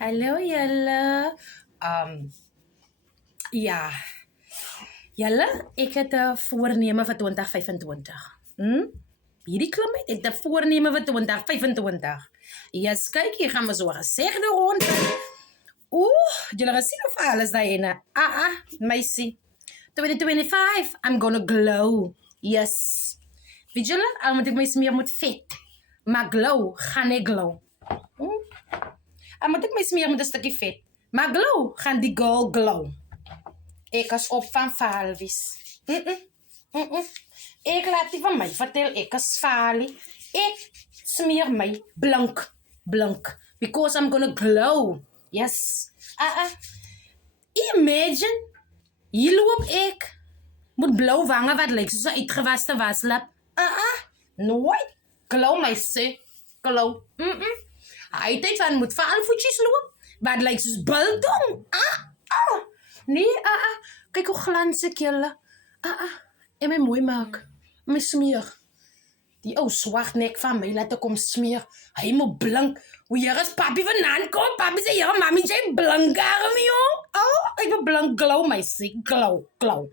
Hallo julle. Ja. Julle, ek het 'n voorneme vir 2025. Hierdie klim het ek 'n voorneme vir 2025. Yes, kyk, hier gaan we so gesegde rond. Julle gaan sien of alles daarin. Meisie. 2025, I'm gonna glow. Yes. Weet julle, al moet ek my smeer met vet. Maar glow, gaan ek glow. Al moet ek my smeer met 'n stukkie vet. Maar glow, gaan die girl glow. Ek is op van Valvis. Ek laat die van my vertel, ek is Vali. Ek smeer my blank. Because I'm gonna glow. Yes. Imagine, hier loop ek met blauw wangen wat lyk soos 'n uitgewaste waslap. Nooit. Glow my sê. Glow. Hy tyd van moet valvoetjies loop. Wat lyk soos biltong. Nee, kyk hoe glans ek julle. En my mooi maak. My smeer. Die ou swart nek van my laat ek kom smeer. Hy moet blink. Hoe jy is papi vanaand kom. Papi sê, ja, mami, jy blink arm, jong. Ek wil blink glow my sê. Glow.